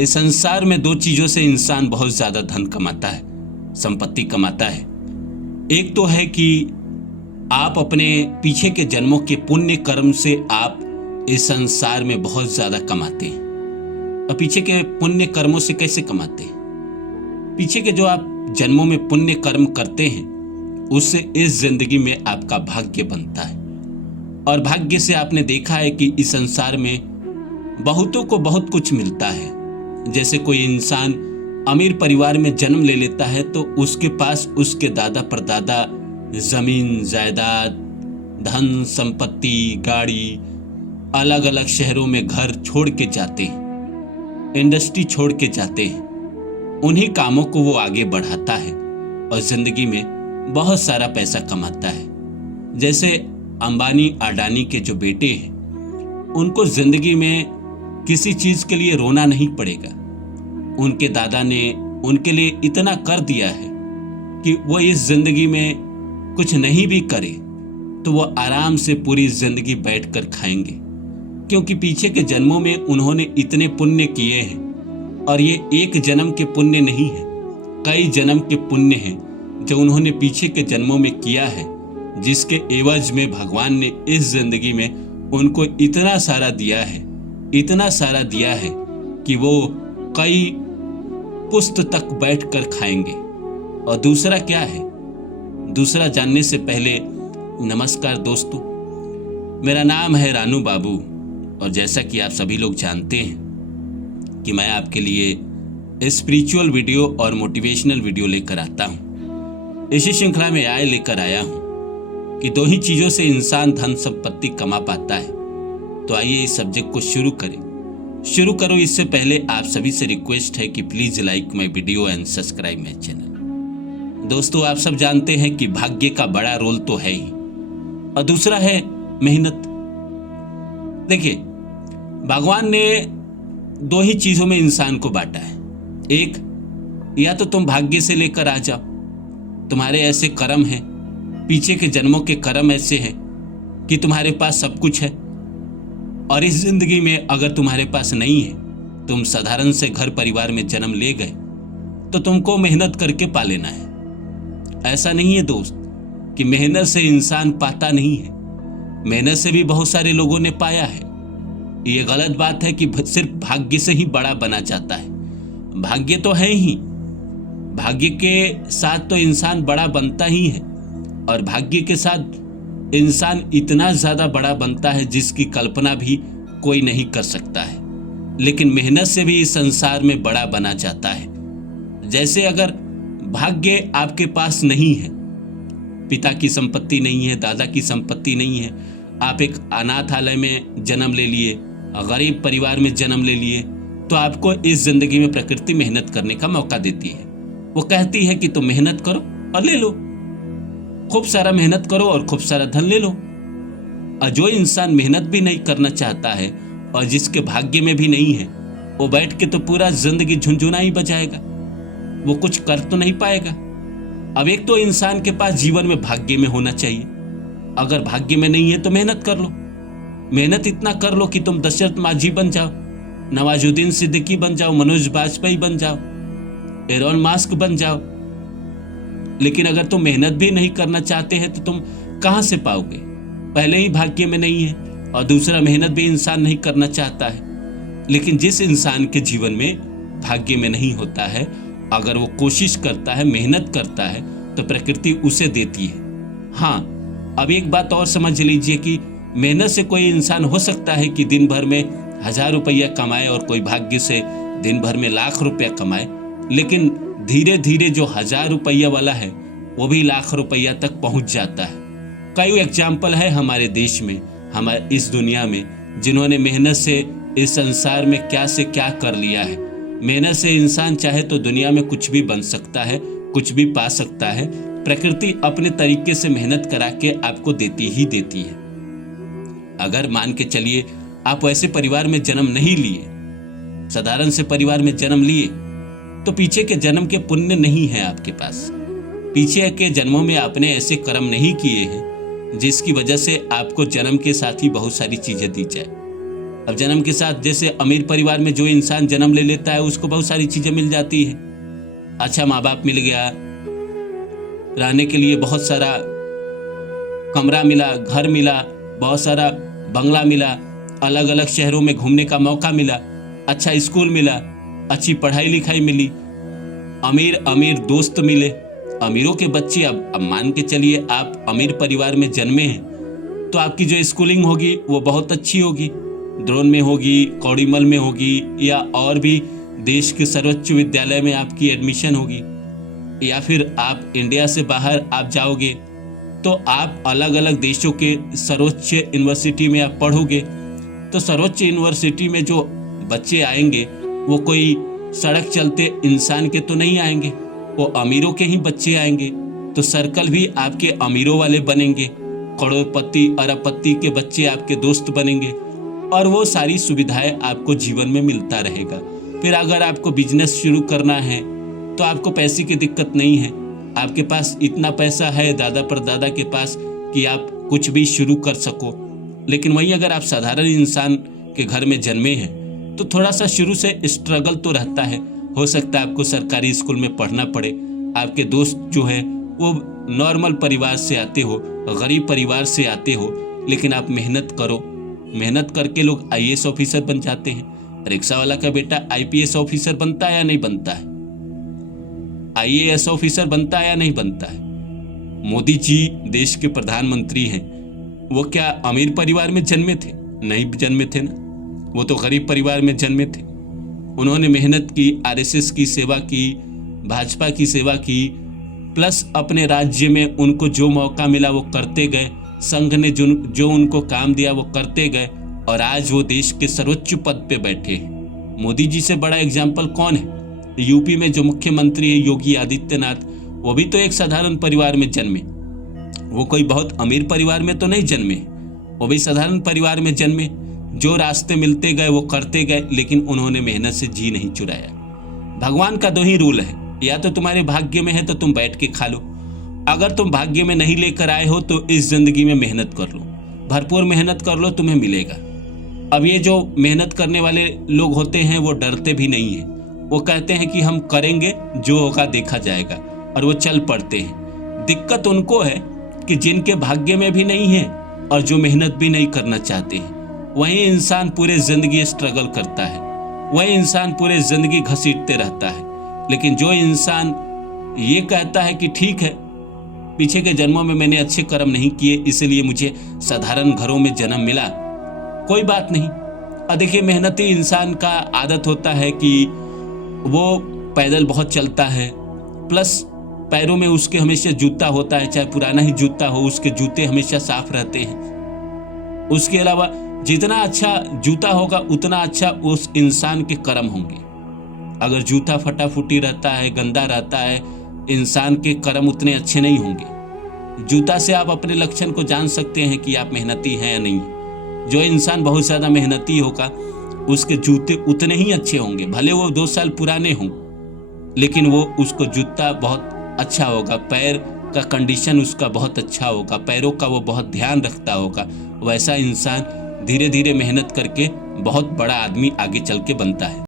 इस संसार में दो चीजों से इंसान बहुत ज्यादा धन कमाता है, संपत्ति कमाता है। एक तो है कि आप अपने पीछे के जन्मों के पुण्य कर्म से आप इस संसार में बहुत ज्यादा कमाते हैं। और पीछे के पुण्य कर्मों से कैसे कमाते हैं? पीछे के जो आप जन्मों में पुण्य कर्म करते हैं उससे इस जिंदगी में आपका भाग्य बनता है। और भाग्य से आपने देखा है कि इस संसार में बहुतों को बहुत कुछ मिलता है। जैसे कोई इंसान अमीर परिवार में जन्म ले लेता है तो उसके पास उसके दादा परदादा जमीन जायदाद, धन संपत्ति, गाड़ी, अलग अलग शहरों में घर छोड़ के जाते हैं, इंडस्ट्री छोड़ के जाते हैं। उन्हीं कामों को वो आगे बढ़ाता है और जिंदगी में बहुत सारा पैसा कमाता है। जैसे अंबानी अडानी के जो बेटे हैं, उनको जिंदगी में किसी चीज के लिए रोना नहीं पड़ेगा। उनके दादा ने उनके लिए इतना कर दिया है कि वो इस जिंदगी में कुछ नहीं भी करे तो वो आराम से पूरी जिंदगी बैठकर खाएंगे, क्योंकि पीछे के जन्मों में उन्होंने इतने पुण्य किए हैं। और ये एक जन्म के पुण्य नहीं है, कई जन्म के पुण्य हैं जो उन्होंने पीछे के जन्मों में किया है, जिसके एवज में भगवान ने इस जिंदगी में उनको इतना सारा दिया है, इतना सारा दिया है कि वो कई पुस्त तक बैठकर खाएंगे। और दूसरा क्या है? दूसरा जानने से पहले नमस्कार दोस्तों, मेरा नाम है रानू बाबू और जैसा कि आप सभी लोग जानते हैं कि मैं आपके लिए स्पिरिचुअल वीडियो और मोटिवेशनल वीडियो लेकर आता हूं। इसी श्रृंखला में लेकर आया हूं कि दो ही चीज़ों से इंसान धन संपत्ति कमा पाता है। तो आइए इस सब्जेक्ट को शुरू करें। शुरू करो इससे पहले आप सभी से रिक्वेस्ट है कि please like my video and subscribe my channel. दोस्तों, आप सब जानते हैं कि भाग्य का बड़ा रोल तो है ही, और दूसरा है मेहनत। देखिए, भगवान ने दो ही चीजों में इंसान को बांटा है। एक, या तो तुम भाग्य से लेकर आ जाओ, तुम्हारे ऐसे कर्म हैं, पीछे के जन्मों के कर्म ऐसे हैं कि तुम्हारे पास सब कुछ है, और इस जिंदगी में अगर तुम्हारे पास नहीं है, तुम साधारण से घर परिवार में जन्म ले गए, तो तुमको मेहनत करके पा लेना है। ऐसा नहीं है दोस्त कि मेहनत से इंसान पाता नहीं है, मेहनत से भी बहुत सारे लोगों ने पाया है। ये गलत बात है कि सिर्फ भाग्य से ही बड़ा बना जाता है। भाग्य तो है ही, भाग्य के साथ तो इंसान बड़ा बनता ही है, और भाग्य के साथ इंसान इतना ज्यादा बड़ा बनता है जिसकी कल्पना भी कोई नहीं कर सकता है। लेकिन मेहनत से भी इस संसार में बड़ा बना जाता है। जैसे अगर भाग्य आपके पास नहीं है, पिता की संपत्ति नहीं है, दादा की संपत्ति नहीं है, आप एक अनाथालय में जन्म ले लिए, गरीब परिवार में जन्म ले लिए, तो आपको इस जिंदगी में प्रकृति मेहनत करने का मौका देती है। वो कहती है कि तुम मेहनत करो और ले लो, खूब सारा मेहनत करो और खूब सारा धन ले लो। और जो इंसान मेहनत भी नहीं करना चाहता है और जिसके भाग्य में भी नहीं है, वो बैठ के तो पूरा जिंदगी झुंझुना ही बजाएगा, वो कुछ कर तो नहीं पाएगा। अब एक तो इंसान के पास जीवन में भाग्य में होना चाहिए। अगर भाग्य में नहीं है तो मेहनत कर लो, मेहनत इतना कर लो कि तुम दशरथ माझी बन जाओ, नवाजुद्दीन सिद्दीकी बन जाओ, मनोज बाजपेयी बन जाओ, एलोन मस्क बन जाओ। लेकिन अगर तुम मेहनत भी नहीं करना चाहते हैं तो तुम कहां से पाओगे? पहले ही भाग्य में नहीं है, और दूसरा मेहनत भी इंसान नहीं करना चाहता है। लेकिन जिस इंसान के जीवन में भाग्य में नहीं होता है, अगर वो कोशिश करता है, मेहनत करता है, तो प्रकृति उसे देती है। हाँ, अब एक बात और समझ लीजिए कि मेहनत से कोई इंसान हो सकता है कि दिन भर में 1000 रुपया कमाए और कोई भाग्य से दिन भर में लाख रुपया कमाए, लेकिन धीरे धीरे जो 1000 रुपया वाला है वो भी लाख रुपया तक पहुंच जाता है। कई एग्जाम्पल है हमारे देश में, हमारे इस दुनिया में, जिन्होंने मेहनत से इस संसार में क्या से क्या कर लिया है। मेहनत से इंसान चाहे तो दुनिया में कुछ भी बन सकता है, कुछ भी पा सकता है। प्रकृति अपने तरीके से मेहनत करा के आपको देती ही देती है। अगर मान के चलिए आप ऐसे परिवार में जन्म नहीं लिए, साधारण से परिवार में जन्म लिए, तो पीछे के जन्म के पुण्य नहीं है आपके पास। पीछे के जन्मों में आपने ऐसे कर्म नहीं किए हैं जिसकी वजह से आपको जन्म के साथ ही बहुत सारी चीजें दी जाए। अब जन्म के साथ जैसे अमीर परिवार में जो इंसान जन्म ले लेता है उसको बहुत सारी चीजें मिल जाती है, अच्छा माँ बाप मिल गया, रहने के लिए बहुत सारा कमरा मिला, घर मिला, बहुत सारा बंगला मिला, अलग अलग शहरों में घूमने का मौका मिला, अच्छा स्कूल मिला, अच्छी पढ़ाई लिखाई मिली, अमीर अमीर दोस्त मिले। अमीरों के बच्चे अब मान के चलिए आप अमीर परिवार में जन्मे हैं तो आपकी जो स्कूलिंग होगी वो बहुत अच्छी होगी, द्रोण में होगी, कौड़ीमल में होगी, या और भी देश के सर्वोच्च विद्यालय में आपकी एडमिशन होगी, या फिर आप इंडिया से बाहर आप जाओगे तो आप अलग अलग देशों के सर्वोच्च यूनिवर्सिटी में आप पढ़ोगे। तो सर्वोच्च यूनिवर्सिटी में जो बच्चे आएंगे वो कोई सड़क चलते इंसान के तो नहीं आएंगे, वो अमीरों के ही बच्चे आएंगे। तो सर्कल भी आपके अमीरों वाले बनेंगे, करोड़पति अरबपति के बच्चे आपके दोस्त बनेंगे और वो सारी सुविधाएं आपको जीवन में मिलता रहेगा। फिर अगर आपको बिजनेस शुरू करना है तो आपको पैसे की दिक्कत नहीं है, आपके पास इतना पैसा है दादा परदादा के पास कि आप कुछ भी शुरू कर सको। लेकिन वहीं अगर आप साधारण इंसान के घर में जन्मे हैं तो थोड़ा सा शुरू से स्ट्रगल तो रहता है। हो सकता है आपको सरकारी स्कूल में पढ़ना पड़े, आपके दोस्त जो है वो नॉर्मल परिवार से आते हो, गरीब परिवार से आते हो, लेकिन आप मेहनत करो, मेहनत करके लोग IAS ऑफिसर बन जाते हैं। रिक्शा वाला का बेटा IPS ऑफिसर बनता है या नहीं बनता है, IAS ऑफिसर बनता है या नहीं बनता है। मोदी जी देश के प्रधानमंत्री हैं, वो क्या अमीर परिवार में जन्मे थे? नहीं जन्मे थे ना, वो तो गरीब परिवार में जन्मे थे। उन्होंने मेहनत की, RSS की सेवा की, भाजपा की सेवा की, प्लस अपने राज्य में उनको जो मौका मिला वो करते गए, संघ ने जो उनको काम दिया वो करते गए और आज वो देश के सर्वोच्च पद पे बैठे हैं। मोदी जी से बड़ा एग्जाम्पल कौन है? यूपी में जो मुख्यमंत्री है योगी आदित्यनाथ, वो भी तो एक साधारण परिवार में जन्मे, वो कोई बहुत अमीर परिवार में तो नहीं जन्मे, वो भी साधारण परिवार में जन्मे। जो रास्ते मिलते गए वो करते गए, लेकिन उन्होंने मेहनत से जी नहीं चुराया। भगवान का दो ही रूल है, या तो तुम्हारे भाग्य में है तो तुम बैठ के खा लो, अगर तुम भाग्य में नहीं लेकर आए हो तो इस जिंदगी में मेहनत कर लो, भरपूर मेहनत कर लो, तुम्हें मिलेगा। अब ये जो मेहनत करने वाले लोग होते हैं वो डरते भी नहीं है, वो कहते हैं कि हम करेंगे, जो होगा देखा जाएगा, और वो चल पड़ते हैं। दिक्कत उनको है कि जिनके भाग्य में भी नहीं है और जो मेहनत भी नहीं करना चाहते हैं। वही इंसान पूरे जिंदगी स्ट्रगल करता है, वही इंसान पूरे जिंदगी घसीटते रहता है। लेकिन जो इंसान ये कहता है कि ठीक है, पीछे के जन्मों में मैंने अच्छे कर्म नहीं किए इसलिए मुझे साधारण घरों में जन्म मिला, कोई बात नहीं। और देखिए, मेहनती इंसान का आदत होता है कि वो पैदल बहुत चलता है, प्लस पैरों में उसके हमेशा जूता होता है, चाहे पुराना ही जूता हो, उसके जूते हमेशा साफ रहते हैं। उसके अलावा जितना अच्छा जूता होगा उतना अच्छा उस इंसान के कर्म होंगे। अगर जूता फटा फूटी रहता है, गंदा रहता है, इंसान के कर्म उतने अच्छे नहीं होंगे। जूता से आप अपने लक्षण को जान सकते हैं कि आप मेहनती हैं या नहीं। जो इंसान बहुत ज़्यादा मेहनती होगा उसके जूते उतने ही अच्छे होंगे, भले वो 2 साल पुराने हों, लेकिन वो उसको जूता बहुत अच्छा होगा, पैर का कंडीशन उसका बहुत अच्छा होगा, पैरों का वो बहुत ध्यान रखता होगा। वैसा इंसान धीरे धीरे मेहनत करके बहुत बड़ा आदमी आगे चल के बनता है।